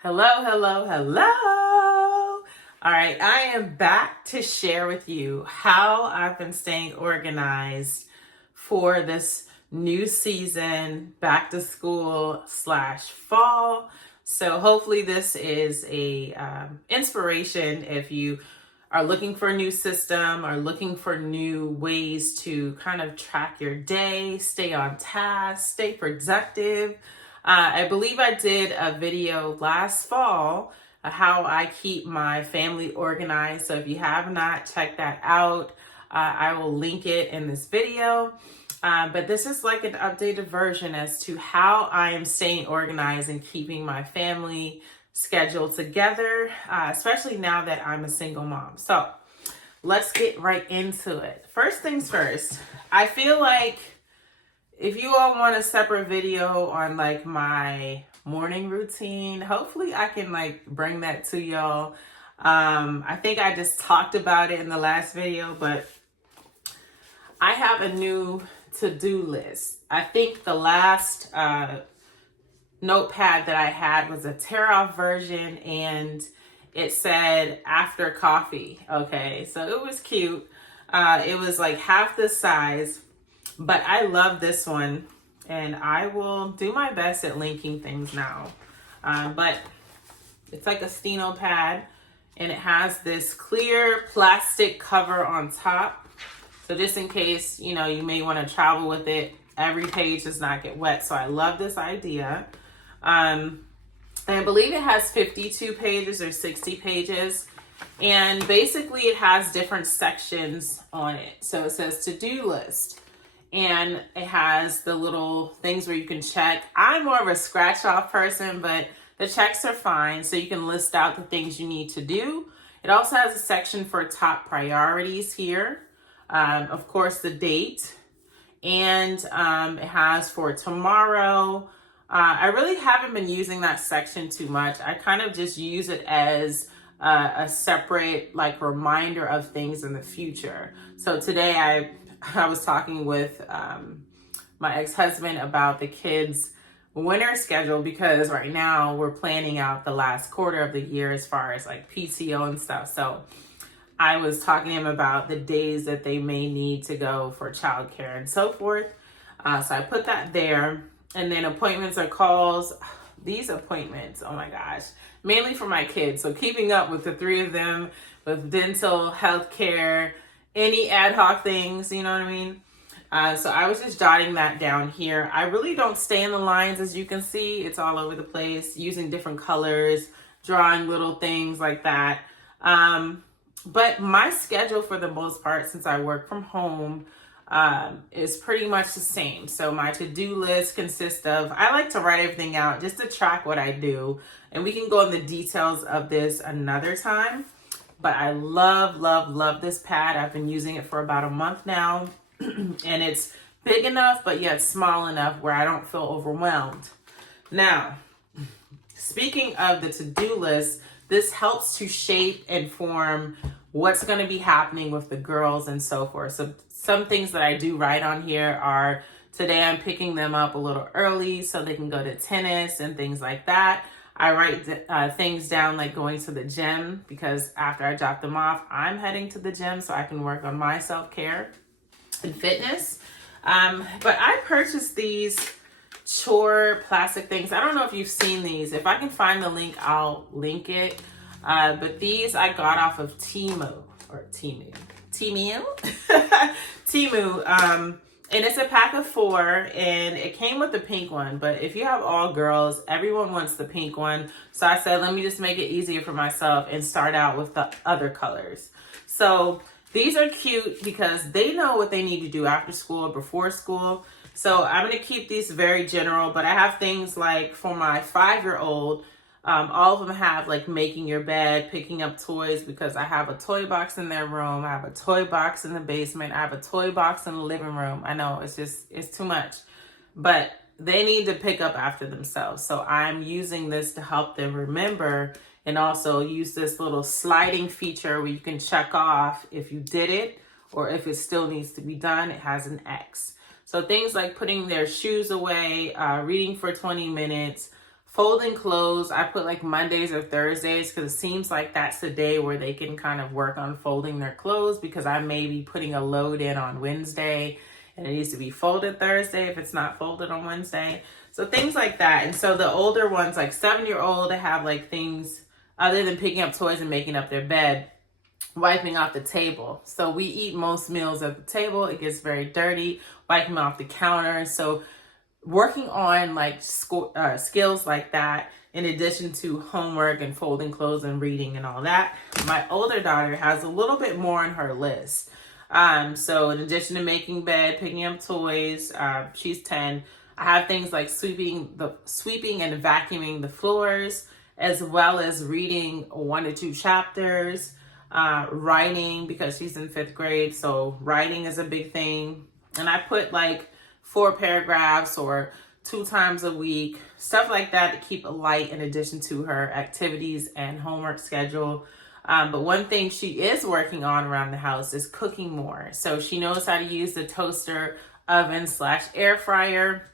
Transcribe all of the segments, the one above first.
Hello, hello, hello. All right, I am back to share with you how I've been staying organized for this new season, back to school slash fall. So hopefully this is a inspiration if you are looking for a new system or looking for new ways to kind of track your day, stay on task, stay productive. I believe I did a video last fall how I keep my family organized. So if you have not checked that out, I will link it in this video. But this is like an updated version as to how I am staying organized and keeping my family schedule together, especially now that I'm a single mom. So let's get right into it. First things first, I feel like if you all want a separate video on like my morning routine, hopefully I can like bring that to y'all. I think I just talked about it in the last video, but I have a new to-do list. I think the last notepad that I had was a tear-off version and it said after coffee. Okay, so it was cute. It was like half the size. But I love this one, and I will do my best at linking things now. But it's like a steno pad, and it has this clear plastic cover on top. So just in case, you may want to travel with it, every page does not get wet. So I love this idea. And I believe it has 52 pages or 60 pages. And basically it has different sections on it. So it says to-do list. And it has the little things where you can check. I'm more of a scratch off person, but the checks are fine. So you can list out the things you need to do. It also has a section for top priorities here. Of course, the date. And it has for tomorrow. I really haven't been using that section too much. I kind of just use it as a separate like reminder of things in the future. So today I was talking with my ex-husband about the kids' winter schedule because right now we're planning out the last quarter of the year as far as like PTO and stuff. So I was talking to him about the days that they may need to go for childcare and so forth. So I put that there. And then appointments or calls. These appointments, oh my gosh, mainly for my kids. So keeping up with the three of them with dental, healthcare, any ad hoc things, you know what I mean? So I was just jotting that down here. I really don't stay in the lines, as you can see. It's all over the place, using different colors, drawing little things like that. But my schedule for the most part, since I work from home, is pretty much the same. So my to-do list consists of, I like to write everything out just to track what I do. And we can go in the details of this another time. But I love, love, love this pad. I've been using it for about a month now. And it's big enough, but yet small enough where I don't feel overwhelmed. Now, speaking of the to-do list, this helps to shape and form what's going to be happening with the girls and so forth. So some things that I do write on here are, today I'm picking them up a little early so they can go to tennis and things like that. I write things down like going to the gym because after I drop them off, I'm heading to the gym so I can work on my self-care and fitness. But I purchased these chore plastic things. I don't know if you've seen these. If I can find the link, I'll link it. But these I got off of Temu. And it's a pack of 4 and it came with the pink one. But if you have all girls, everyone wants the pink one. So I said, let me just make it easier for myself and start out with the other colors. So these are cute because they know what they need to do after school or before school. So I'm going to keep these very general, but I have things like for my 5-year-old, all of them have like making your bed, picking up toys because I have a toy box in their room. I have a toy box in the basement. I have a toy box in the living room. I know it's too much, but they need to pick up after themselves. So I'm using this to help them remember and also use this little sliding feature where you can check off if you did it or if it still needs to be done. It has an X. So things like putting their shoes away, reading for 20 minutes, Folding clothes, I put like Mondays or Thursdays because it seems like that's the day where they can kind of work on folding their clothes, because I may be putting a load in on Wednesday and it needs to be folded Thursday if it's not folded on Wednesday. So things like that. And so the older ones, like 7-year-old, have like things other than picking up toys and making up their bed, wiping off the table. So we eat most meals at the table. It gets very dirty, wiping off the counter. So working on like skills like that, in addition to homework and folding clothes and reading and all that. My older daughter has a little bit more on her list. So in addition to making bed, picking up toys, she's 10. I have things like sweeping and vacuuming the floors, as well as reading 1 to 2 chapters, writing, because she's in 5th grade. So writing is a big thing. And I put like 4 paragraphs or 2 times a week, stuff like that to keep it light in addition to her activities and homework schedule. But one thing she is working on around the house is cooking more. So she knows how to use the toaster, oven / air fryer,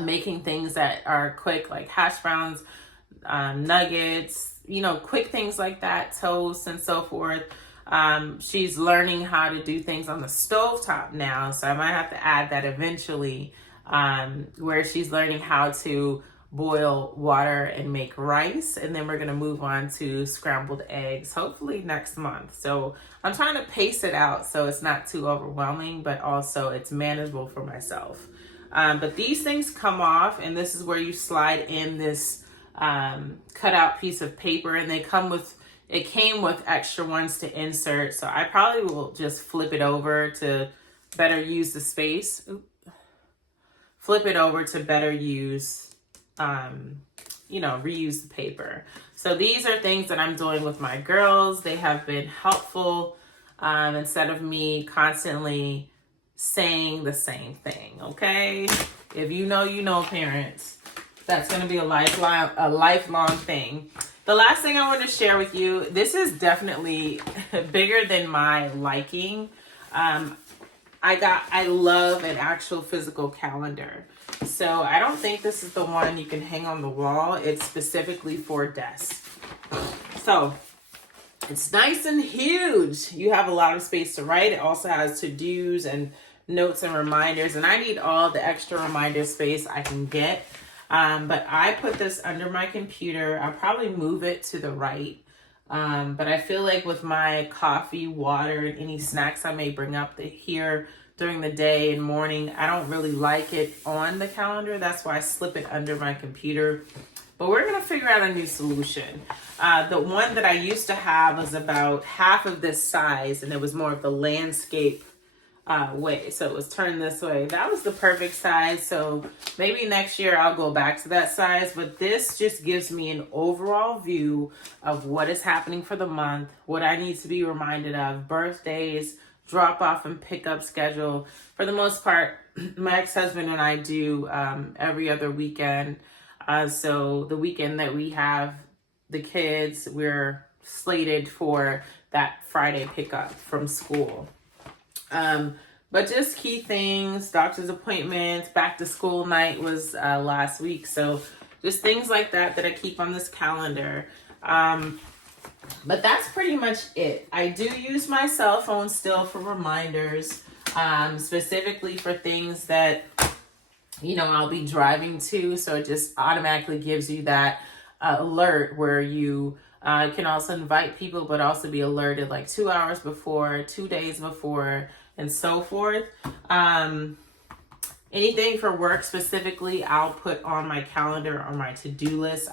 making things that are quick, like hash browns, nuggets, quick things like that, toast and so forth. She's learning how to do things on the stovetop now, so I might have to add that eventually, where she's learning how to boil water and make rice, and then we're going to move on to scrambled eggs, hopefully next month. So I'm trying to pace it out so it's not too overwhelming, but also it's manageable for myself. But these things come off, and this is where you slide in this cutout piece of paper, and it came with extra ones to insert, so I probably will just flip it over to better use the space. Flip it over to better use, reuse the paper. So these are things that I'm doing with my girls. They have been helpful, instead of me constantly saying the same thing, okay? If you know, parents, that's going to be a lifelong thing. The last thing I want to share with you, this is definitely bigger than my liking. I love an actual physical calendar. So I don't think this is the one you can hang on the wall. It's specifically for desks. So it's nice and huge. You have a lot of space to write. It also has to-dos and notes and reminders. And I need all the extra reminder space I can get. But I put this under my computer. I'll probably move it to the right. But I feel like with my coffee, water, and any snacks I may bring up here during the day and morning, I don't really like it on the calendar. That's why I slip it under my computer. But we're going to figure out a new solution. The one that I used to have was about half of this size, and it was more of the landscape way. So it was turned this way. That was the perfect size. So maybe next year I'll go back to that size. But this just gives me an overall view of what is happening for the month, what I need to be reminded of, birthdays, drop off and pick up schedule. For the most part, my ex-husband and I do every other weekend. So the weekend that we have the kids, we're slated for that Friday pickup from school. But just key things, doctor's appointments, back to school night was last week. So just things like that I keep on this calendar. But that's pretty much it. I do use my cell phone still for reminders, specifically for things that, I'll be driving to. So it just automatically gives you that alert where you can also invite people, but also be alerted like 2 hours before, 2 days before, and so forth. Anything for work specifically, I'll put on my calendar or my to-do list.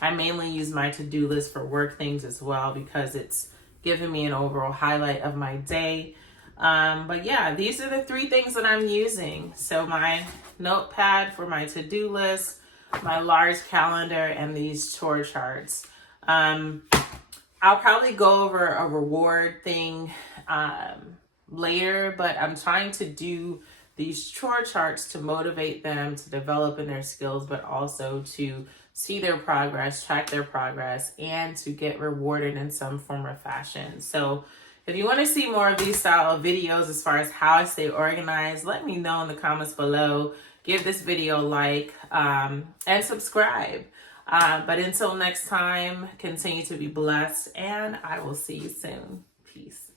I mainly use my to-do list for work things as well because it's giving me an overall highlight of my day. But yeah, these are the 3 things that I'm using. So my notepad for my to-do list, my large calendar, and these chore charts. I'll probably go over a reward thing later, but I'm trying to do these chore charts to motivate them to develop in their skills, but also to see their progress, track their progress, and to get rewarded in some form or fashion. So if you want to see more of these style of videos as far as how I stay organized, let me know in the comments below. give this video a like, and subscribe. But until next time, continue to be blessed, and I will see you soon. Peace.